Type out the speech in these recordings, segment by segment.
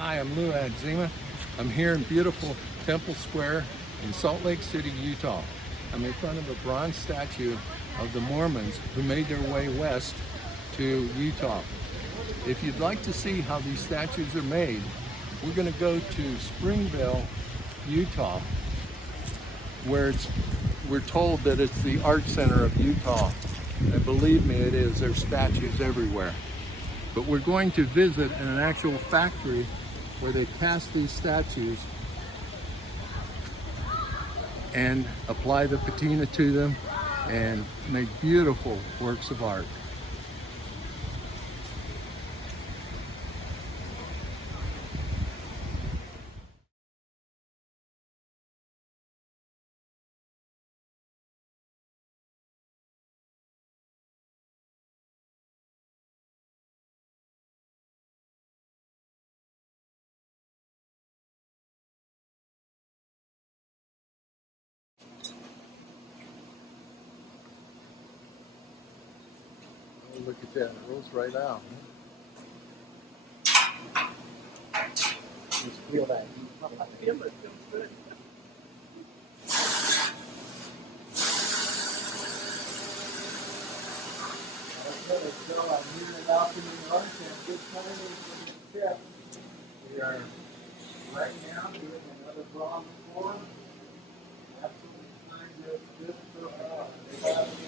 Hi, I'm Deinna. I'm here in beautiful Temple Square in Salt Lake City, Utah. I'm in front of a bronze statue of the Mormons who made their way west to Utah. If you'd like to see how these statues are made, we're going to go to Springville, Utah, where we're told that it's the art center of Utah. And believe me, it is. There's statues everywhere. But we're going to visit an actual factory where they cast these statues and apply the patina to them and make beautiful works of art. Oh, look at that, it rolls right out. Just feel that heat. I feel it, feels good. Okay, so I'm here in Alchemy, New York, and good timing for this trip. We are right now doing another bronze pour. Absolutely timed it just perfect. They got me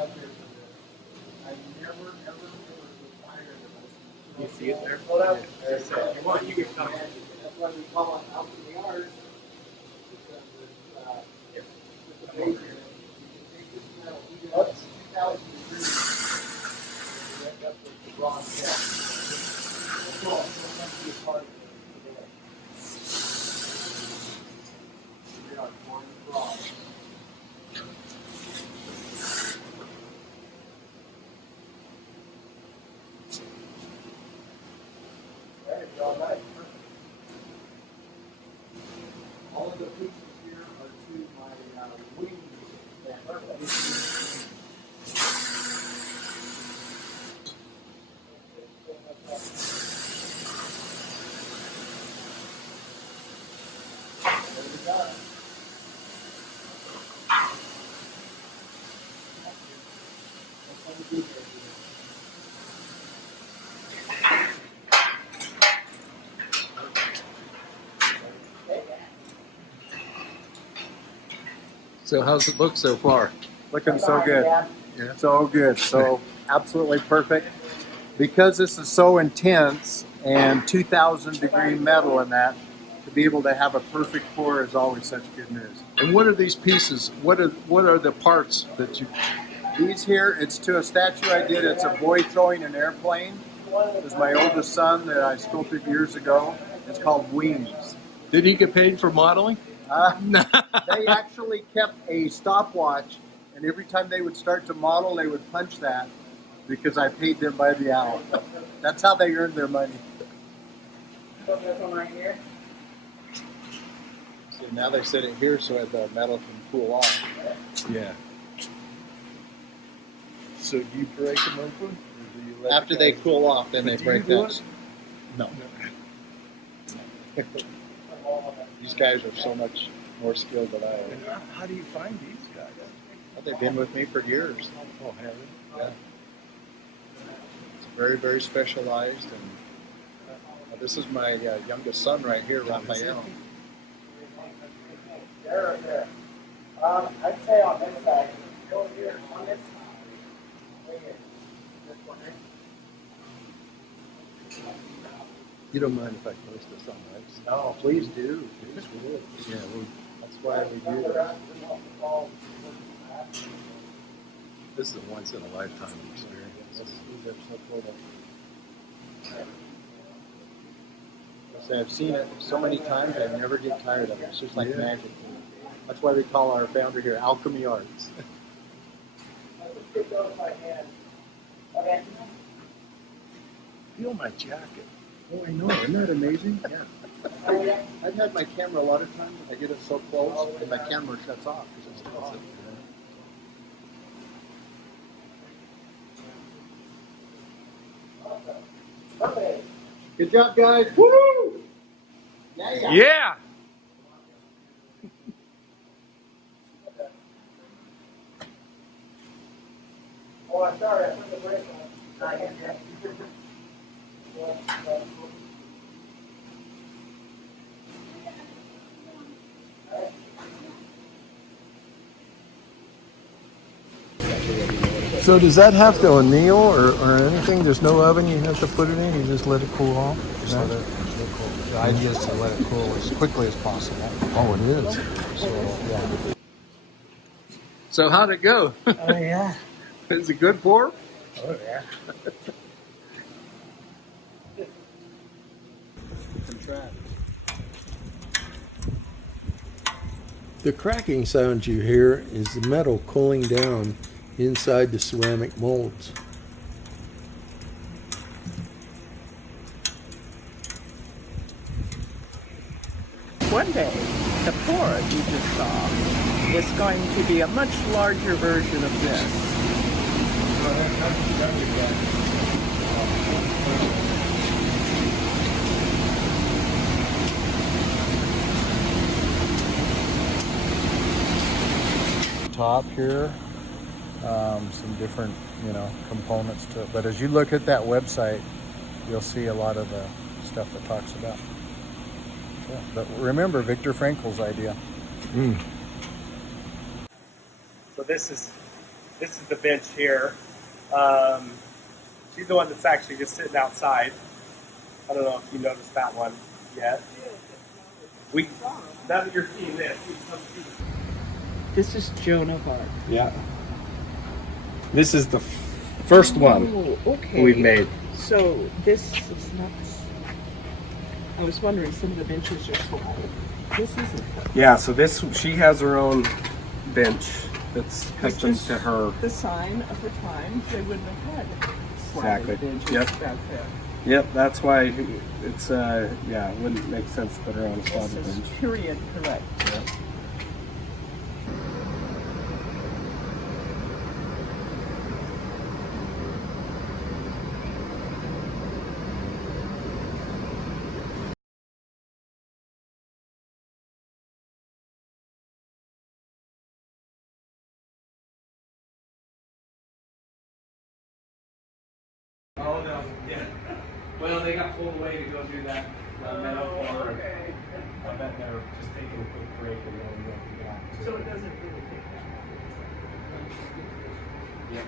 up there for this. I never, ever was tired of this. You see it there? Hold up. There's if you want, you can come. That's why we call it Alchemy Art. Because it's amazing. You can take this metal, heat it up to 2,000 degrees, and you end up with the bronze shell. That's all. It's going to be a part of it. We are pouring bronze. All right. All of the pieces here are to my wings. There we go. That's what we do here. So how's it look so far? Looking so good. Yeah. So good. So absolutely perfect. Because this is so intense and 2,000 degree metal in that, to be able to have a perfect pour is always such good news. And what are these pieces? What are the parts that you... These here, it's to a statue I did. It's a boy throwing an airplane. It was my oldest son that I sculpted years ago. It's called Wings. Did he get paid for modeling? They actually kept a stopwatch, and every time they would start to model, they would punch that because I paid them by the hour. That's how they earned their money. So this one right here. See, now they set it here so the metal can cool off. Yeah. So do you break them open? Or do you let After they cool off, then they break those. No. These guys are so much more skilled than I am. And how do you find these guys? Well, they've been with me for years. Oh, have they? Yeah. It's very, very specialized. And this is my youngest son right here, Raphael. There or there. I'd say on this side. Go here. On this. Right here. This one right. You don't mind if I post this on X? No, please do. Yeah, That's why we do that. this is a once in a lifetime experience. These are so cool. I've seen it so many times, I never get tired of it. It's just like magic. That's why we call our Foundry here Alchemy Arts. Okay. Feel my jacket. Oh, I know. Isn't that amazing? Yeah. I've had my camera a lot of times. I get it so close, and my camera shuts off because it's close. Okay. Good job, guys. Woo! Yeah. Oh, I'm sorry, I put the brake on. So does that have to anneal or anything? There's no oven you have to put it in? You just let it cool off? Just let it cool. The idea is to let it cool as quickly as possible. Oh, it is. So, yeah. So how'd it go? Oh, yeah. Is it good pour? Oh, yeah. The cracking sound you hear is the metal cooling down inside the ceramic molds. One day, the pour you just saw is going to be a much larger version of this. Top here, some different, components to it. But as you look at that website, you'll see a lot of the stuff it talks about. Yeah. But remember, Viktor Frankl's idea. So this is the bench here. She's the one that's actually just sitting outside. I don't know if you noticed that one yet. Now that you're seeing this, we can come see this. This is Joan of Arc. Yeah. This is the first one Okay. we've made. So this is not. I was wondering, some of the benches are small. This isn't. Yeah, so she has her own bench that's custom Which is to her. the sign of the time. They wouldn't have had Exactly. benches Yep. back then. Yep, that's why it's it wouldn't make sense to put her on a This slotted is bench. period correct. Oh no, yeah. Well, they got pulled away to go do that meadow farm. Okay. I bet they're just taking a quick break and then we'll be back. So it doesn't really take that Yep.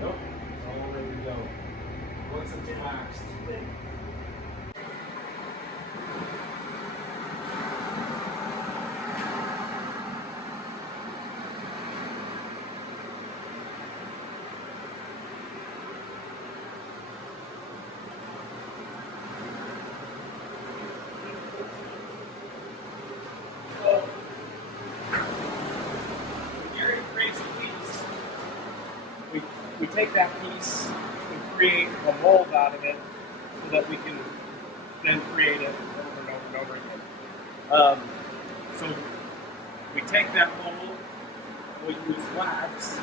Nope. All ready to go. Once it's waxed. We take that piece and create a mold out of it so that we can then create it over and over and over again. So we take that mold, we use wax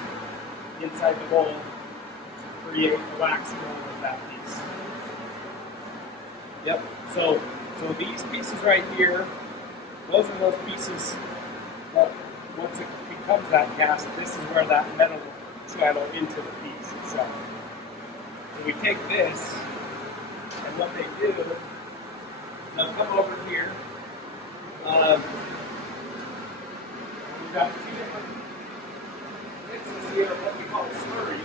inside the mold to create the wax mold of that piece. Yep, so these pieces right here, those are those pieces that once it becomes that cast, this is where that metal will channel into the piece itself. So we take this, and what they do, they'll come over here. We've got two different mixes here of what we call slurry.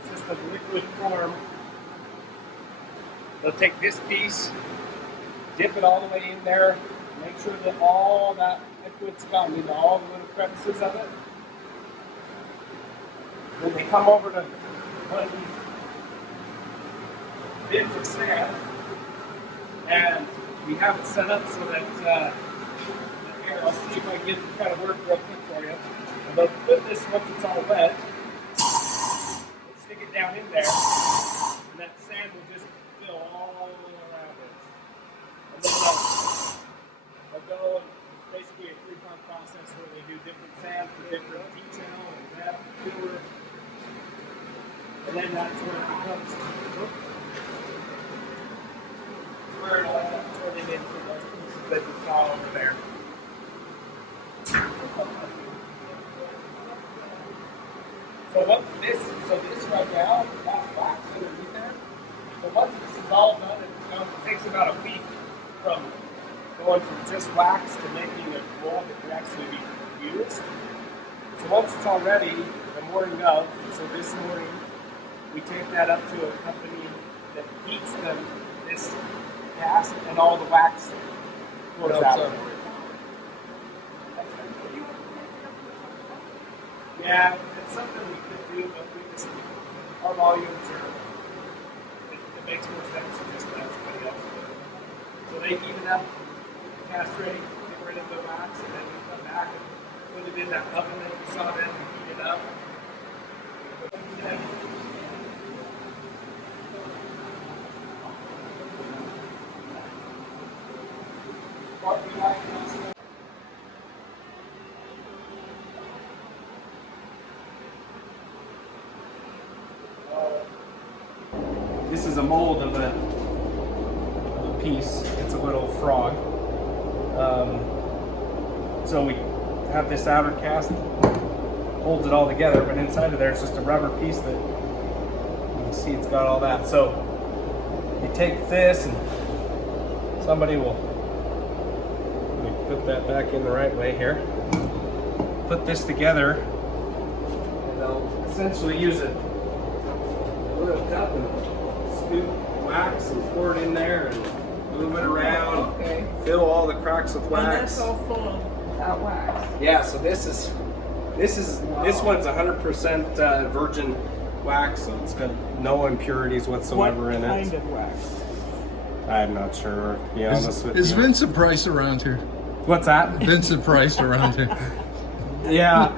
It's just a liquid form. They'll take this piece, dip it all the way in there, make sure that all that liquid's gone into all the little crevices of it. Then they come over to one of these bins of sand, and we have it set up so that here, I'll see if I can get it kind of work real quick for you. And they'll put this once it's all wet, they'll stick it down in there, and that sand will just fill all around it. And then they'll go, and it's basically a 3-part process where they do different sand for different detail and depth, filler. And then that's where it becomes, where it'll end up turning into those pieces that you saw over there. So once this right now, that's wax underneath there. So once this is all done, it takes about a week from going from just wax to making a mold that can actually be used. So once it's all ready, the morning of, so this morning, we take that up to a company that heats them this cast and all the wax goes out. Yeah, it's something we could do, but our volumes are, it makes more sense to just let somebody else do it. So they heat it up, castrate, get rid of the wax, and then we come back and put it in that oven that you saw then, heat it up. This is a mold of a piece. It's a little frog. So we have this outer cast, holds it all together, but inside of there it's just a rubber piece that you can see it's got all that. So you take this and somebody will, let me put that back in the right way here, put this together, and they'll essentially use a little cup and scoop wax and pour it in there and move it around, fill all the cracks with wax. And that's all full of that wax. Yeah, so this one's 100% virgin wax, so it's got no impurities whatsoever in it. What kind of wax? I'm not sure, to be honest with you. Is Vincent Price around here? What's that? Vincent Price around here? Yeah.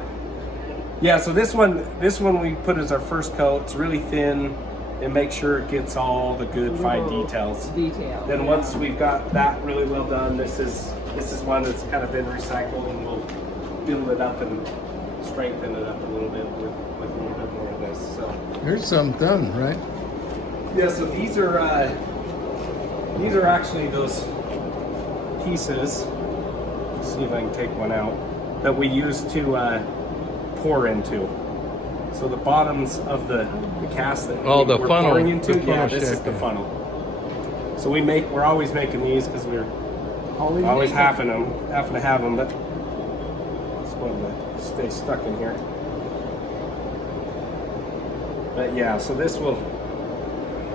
Yeah, so this one we put as our first coat. It's really thin and make sure it gets all the good fine details. Then once we've got that really well done, this is one that's kind of been recycled, and we'll build it up and strengthen it up a little bit with a little bit more of this. So Here's some done, right? yeah, so these are actually those pieces. Let's see if I can take one out that we use to pour into. So the bottoms of the cast that we're pouring into, this is the funnel. So we're always making these because we're always having to have them, but it's one that stay stuck in here. But yeah, so this will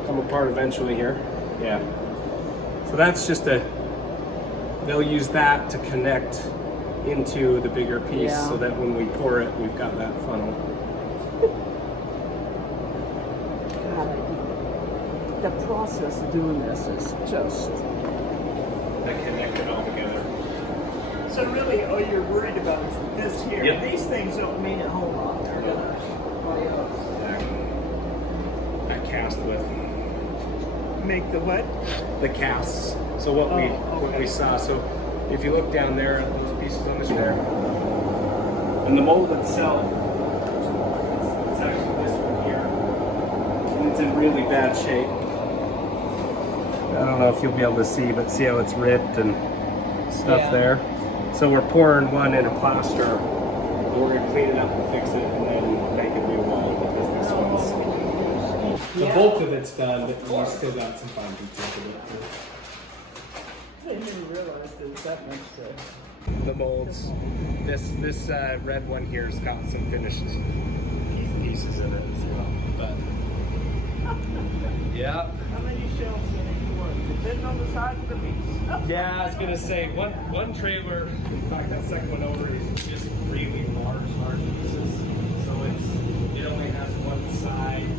come apart eventually here. Yeah. So that's just they'll use that to connect into the bigger piece so that when we pour it, we've got that funnel. The process of doing this is just... That connect it all together. So really, all you're worried about is this here. Yep. These things don't mean a whole lot. They're gonna... That cast with Make the what? the casts. So what we saw. So if you look down there at those pieces on the there, and the mold itself, it's actually this one here, and it's in really bad shape. I don't know if you'll be able to see, but see how it's ripped and stuff there. So we're pouring one in a plaster, and we're gonna clean it up and fix it, and then make a new one because this one's. The bulk of it's done, but we still got some fine details of it. I didn't realize there was that much there. The molds. This red one here has got some finished pieces in it as well. But yeah. How many shelves in each one? Depending on the size of the piece. Yeah, I was gonna say one trailer. In fact, that second one over is just really large pieces. So it only has one side